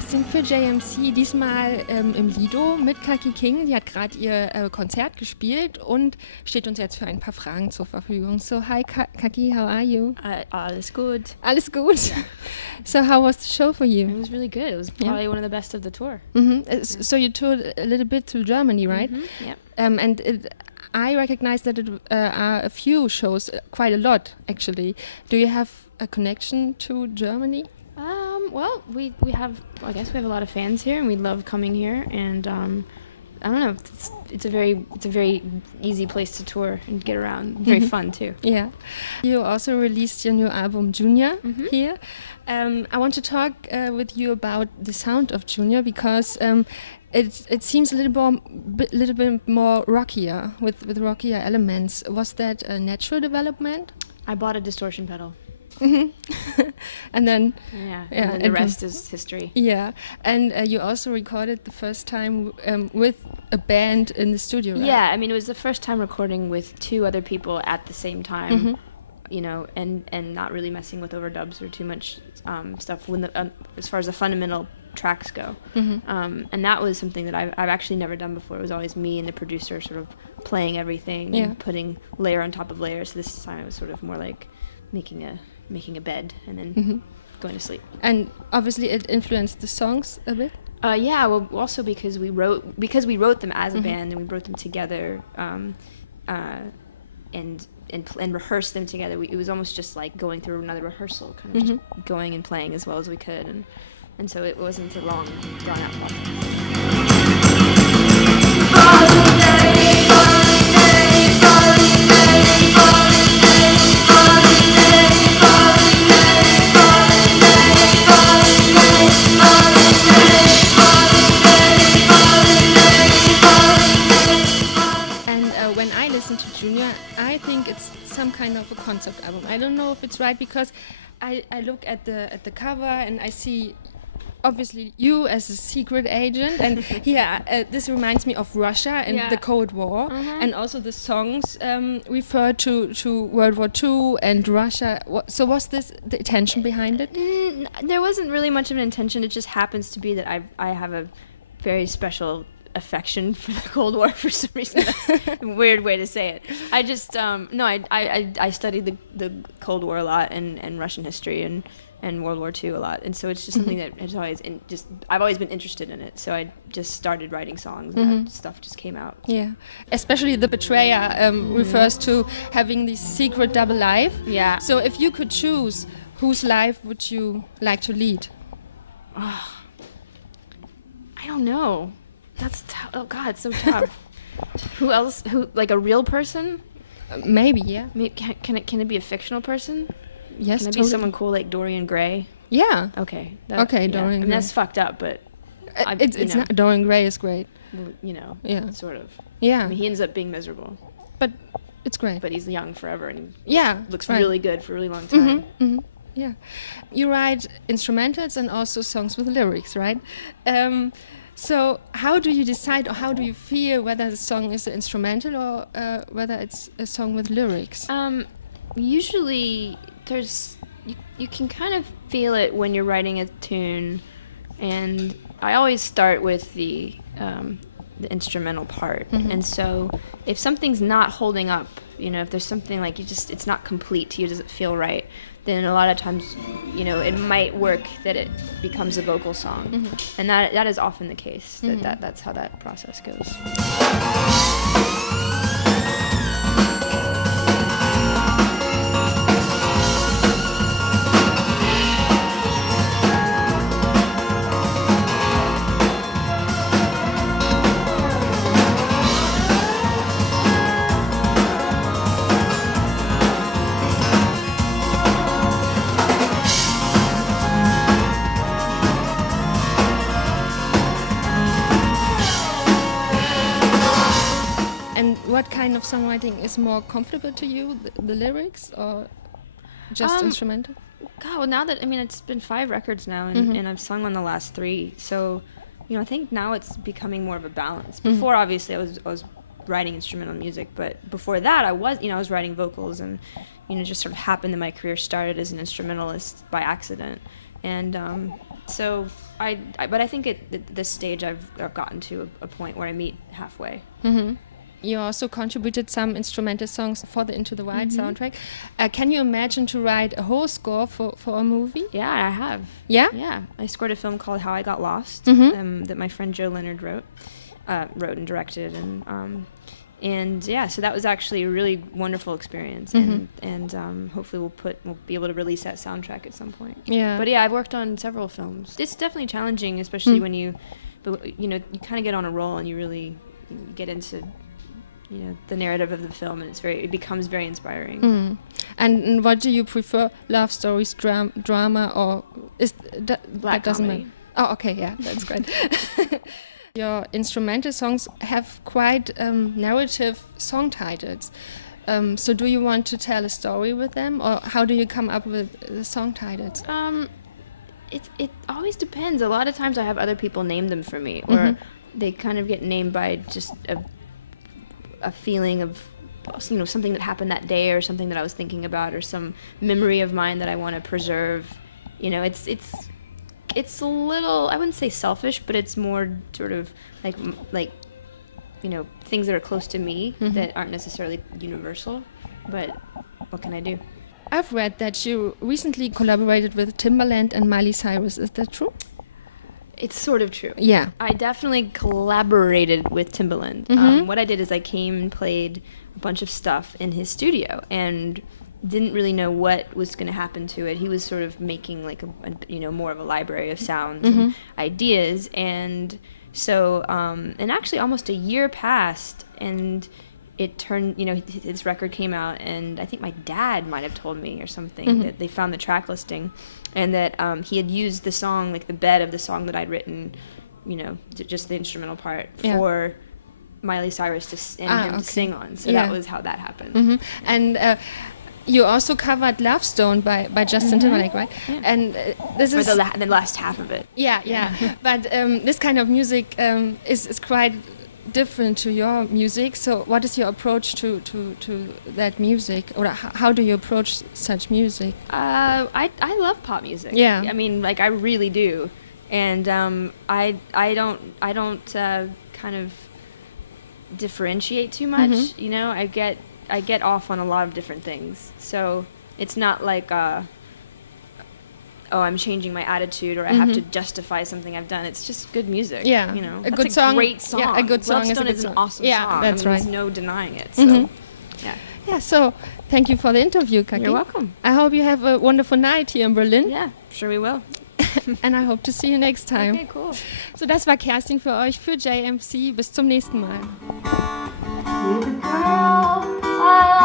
Casting für JMC, diesmal im Lido mit Kaki King. Die hat gerade ihr Konzert gespielt und steht uns jetzt für ein paar Fragen zur Verfügung. So, hi Kaki, how are you? Alles gut. Alles gut? Yeah. So, how was the show for you? It was really good. It was probably one of the best of the tour. So you toured a little bit through Germany, right? Yeah. I recognize that there are a few shows, quite a lot actually. Do you have a connection to Germany? Well, we have. I guess we have a lot of fans here, and we love coming here. And I don't know. It's a very easy place to tour and get around. Very fun too. Yeah. You also released your new album Junior here. I want to talk with you about the sound of Junior because it seems a little bit more rockier with rockier elements. Was that a natural development? I bought a distortion pedal. And then and the rest is history. Yeah, and you also recorded the first time with a band in the studio, right? Yeah, I mean it was the first time recording with two other people at the same time, you know, and not really messing with overdubs or too much stuff when as far as the fundamental tracks go. And that was something that I've actually never done before. It was always me and the producer sort of playing everything and putting layer on top of layer. So this time it was sort of more like making a bed and then going to sleep. And obviously it influenced the songs a bit? Yeah, well also because we wrote them as a band and we wrote them together and rehearsed them together. It was almost just like going through another rehearsal, kind of just going and playing as well as we could, and so it wasn't a long drawn out process. Junior, I think it's some kind of a concept album. I don't know if it's right because I look at the cover and I see obviously you as a secret agent, and this reminds me of Russia and the Cold War, and also the songs refer to World War II and Russia. So was this the intention behind it? There wasn't really much of an intention. It just happens to be that I have a very special affection for the Cold War for some reason. That's a weird way to say it. I just I studied the Cold War a lot and Russian history and World War II a lot, and so it's just something that has always I've always been interested in it. So I just started writing songs and that stuff just came out. Yeah, especially the Betrayer refers to having this secret double life. Yeah. So if you could choose, whose life would you like to lead? I don't know. That's oh God, it's so tough. Who else? Who, like a real person? Maybe, yeah. Maybe, can it be a fictional person? Yes, can it totally. be someone cool like Dorian Gray? Yeah. Okay. Dorian Gray. I mean, that's fucked up, but it's not. Dorian Gray is great. You know. Yeah. Sort of. Yeah. I mean, he ends up being miserable. But it's great. But he's young forever, and he looks right. really good for a really long time. Yeah. You write instrumentals and also songs with lyrics, right? So how do you decide, or how do you feel whether the song is an instrumental or whether it's a song with lyrics? Usually you can kind of feel it when you're writing a tune, and I always start with the instrumental part. And so if something's not holding up, you know, if there's something like it's not complete to you, doesn't feel right, then a lot of times, you know, it might work that it becomes a vocal song. And that is often the case. That's how that process goes. What kind of songwriting is more comfortable to you, the lyrics or just instrumental? God, well, now that, I mean, it's been 5 records now, and I've sung on the last 3, so, you know, I think now it's becoming more of a balance. Before, obviously, I was writing instrumental music, but before that, I was writing vocals, and, you know, just sort of happened that my career started as an instrumentalist by accident, and So but I think at this stage I've gotten to a point where I meet halfway. Mm-hmm. You also contributed some instrumental songs for the Into the Wild soundtrack. Can you imagine to write a whole score for a movie? Yeah, I have. Yeah? Yeah. I scored a film called How I Got Lost that my friend Joe Leonard wrote and directed. And yeah, so that was actually a really wonderful experience. And hopefully we'll be able to release that soundtrack at some point. Yeah. But yeah, I've worked on several films. It's definitely challenging, especially when you kind of get on a roll and you really get into the narrative of the film, and it becomes very inspiring. And what do you prefer, love stories, drama, or Black that doesn't comedy? matter? Oh, okay, yeah, that's great. Your instrumental songs have quite narrative song titles. So do you want to tell a story with them, or how do you come up with the song titles? It always depends. A lot of times I have other people name them for me, or they kind of get named by just a feeling of something that happened that day, or something that I was thinking about, or some memory of mine that I want to preserve. It's a little, I wouldn't say selfish, but it's more sort of like things that are close to me that aren't necessarily universal. But what can I do? I've read that you recently collaborated with Timbaland and Miley Cyrus. Is that true? It's sort of true. Yeah. I definitely collaborated with Timbaland. What I did is I came and played a bunch of stuff in his studio and didn't really know what was going to happen to it. He was sort of making like a more of a library of sounds and ideas. And so, and actually almost a year passed, and it turned, his record came out, and I think my dad might have told me or something that they found the track listing, and that he had used the song, like the bed of the song that I'd written, just the instrumental part for Miley Cyrus to sing on. So that was how that happened. And you also covered Love Stone by Justin Timberlake, right? Yeah. And this is the last half of it. Yeah. But this kind of music is quite different to your music. So what is your approach to that music, or how do you approach such music? I love pop music. Yeah. I mean, like, I really do. And I don't kind of differentiate too much. I get off on a lot of different things. So it's not like I'm changing my attitude, or I have to justify something I've done. It's just good music. Yeah, a good song. Great song. Yeah, a good song Love Stone is a good an song. awesome song. That's right. There's no denying it. So, yeah. So thank you for the interview, Kaki. You're welcome. I hope you have a wonderful night here in Berlin. Yeah, sure we will. And I hope to see you next time. Okay, cool. So, das war Kerstin für euch, für JMC. Bis zum nächsten Mal. You're the girl I